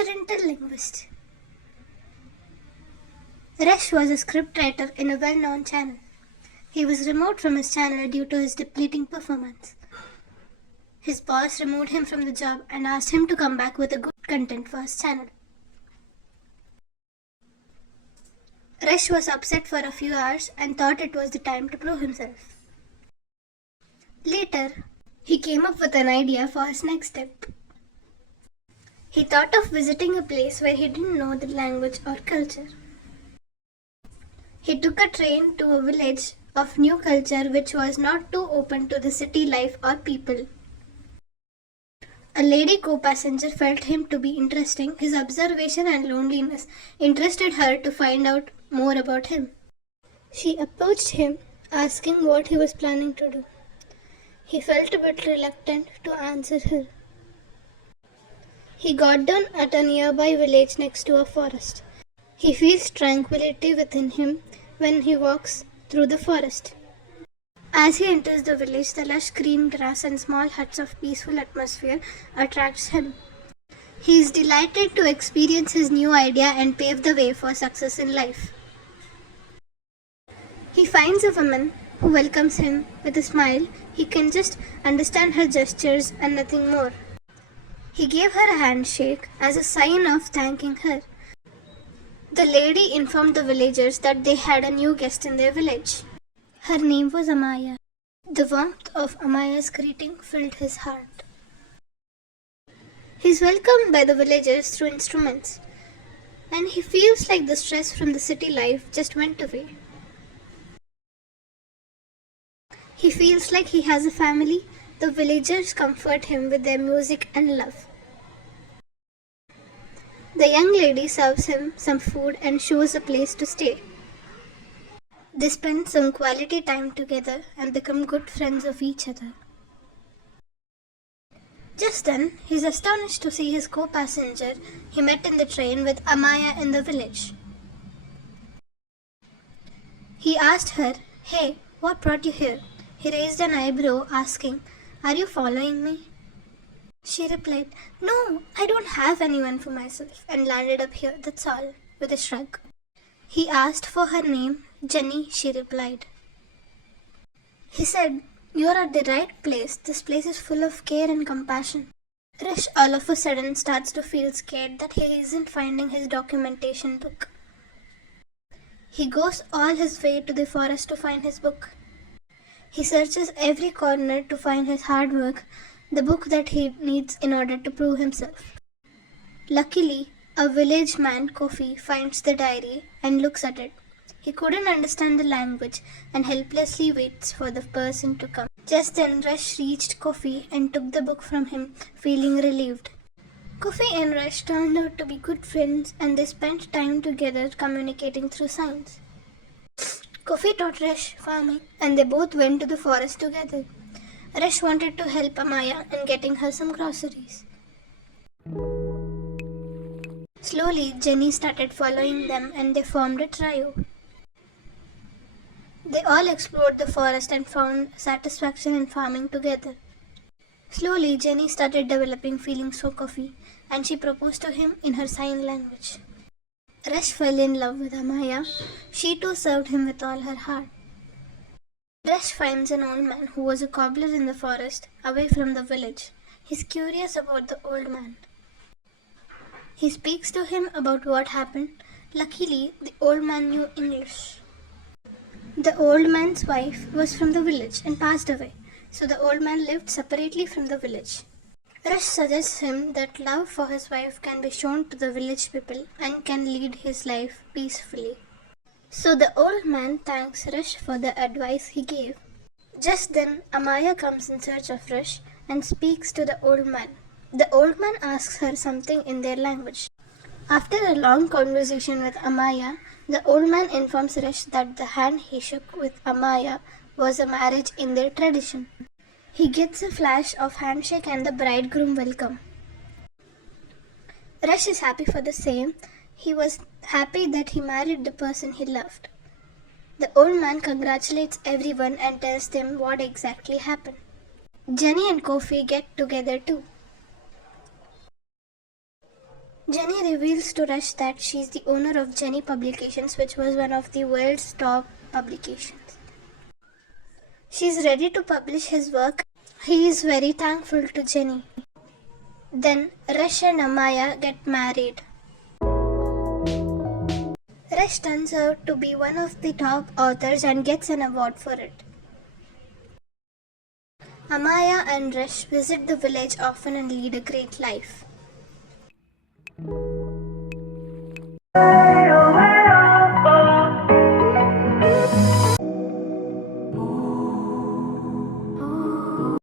accidental linguist. Resh was a scriptwriter in a well-known channel. He was removed from his channel due to his depleting performance. His boss removed him from the job and asked him to come back with a good content for his channel. Resh was upset for a few hours and thought it was the time to prove himself. Later, he came up with an idea for his next step. He thought of visiting a place where he didn't know the language or culture. He took a train to a village of new culture which was not too open to the city life or people. A lady co-passenger felt him to be interesting. His observation and loneliness interested her to find out more about him. She approached him, asking what he was planning to do. He felt a bit reluctant to answer her. He got down at a nearby village next to a forest. He feels tranquility within him when he walks through the forest. As he enters the village, the lush green grass and small huts of peaceful atmosphere attracts him. He is delighted to experience his new idea and pave the way for success in life. He finds a woman who welcomes him with a smile. He can just understand her gestures and nothing more. He gave her a handshake as a sign of thanking her. The lady informed the villagers that they had a new guest in their village. Her name was Amaya. The warmth of Amaya's greeting filled his heart. He is welcomed by the villagers through instruments, and he feels like the stress from the city life just went away. He feels like he has a family. The villagers comfort him with their music and love. The young lady serves him some food and shows a place to stay. They spend some quality time together and become good friends of each other. Just then, he is astonished to see his co-passenger he met in the train with Amaya in the village. He asked her, "Hey, what brought you here?" He raised an eyebrow, asking, "Are you following me?" She replied, "No, I don't have anyone for myself and landed up here, that's all," with a shrug. He asked for her name. "Jenny," she replied. He said, "You're at the right place. This place is full of care and compassion." Rish all of a sudden starts to feel scared that he isn't finding his documentation book. He goes all his way to the forest to find his book. He searches every corner to find his hard work, the book that he needs in order to prove himself. Luckily, a village man, Kofi, finds the diary and looks at it. He couldn't understand the language and helplessly waits for the person to come. Just then, Resh reached Kofi and took the book from him, feeling relieved. Kofi and Resh turned out to be good friends and they spent time together communicating through signs. Kofi taught Resh farming and they both went to the forest together. Resh wanted to help Amaya in getting her some groceries. Slowly, Jenny started following them and they formed a trio. They all explored the forest and found satisfaction in farming together. Slowly, Jenny started developing feelings for Kofi and she proposed to him in her sign language. Resh fell in love with Amaya. She too served him with all her heart. Resh finds an old man who was a cobbler in the forest, away from the village. He's curious about the old man. He speaks to him about what happened. Luckily, the old man knew English. The old man's wife was from the village and passed away, so the old man lived separately from the village. Resh suggests him that love for his wife can be shown to the village people and can lead his life peacefully. So the old man thanks Resh for the advice he gave. Just then, Amaya comes in search of Resh and speaks to the old man. The old man asks her something in their language. After a long conversation with Amaya, the old man informs Resh that the hand he shook with Amaya was a marriage in their tradition. He gets a flash of handshake and the bridegroom welcome. Resh is happy for the same. He was happy that he married the person he loved. The old man congratulates everyone and tells them what exactly happened. Jenny and Kofi get together too. Jenny reveals to Rush that she is the owner of Jenny Publications, which was one of the world's top publications. She is ready to publish his work. He is very thankful to Jenny. Then Rush and Amaya get married. Rush turns out to be one of the top authors and gets an award for it. Amaya and Rush visit the village often and lead a great life.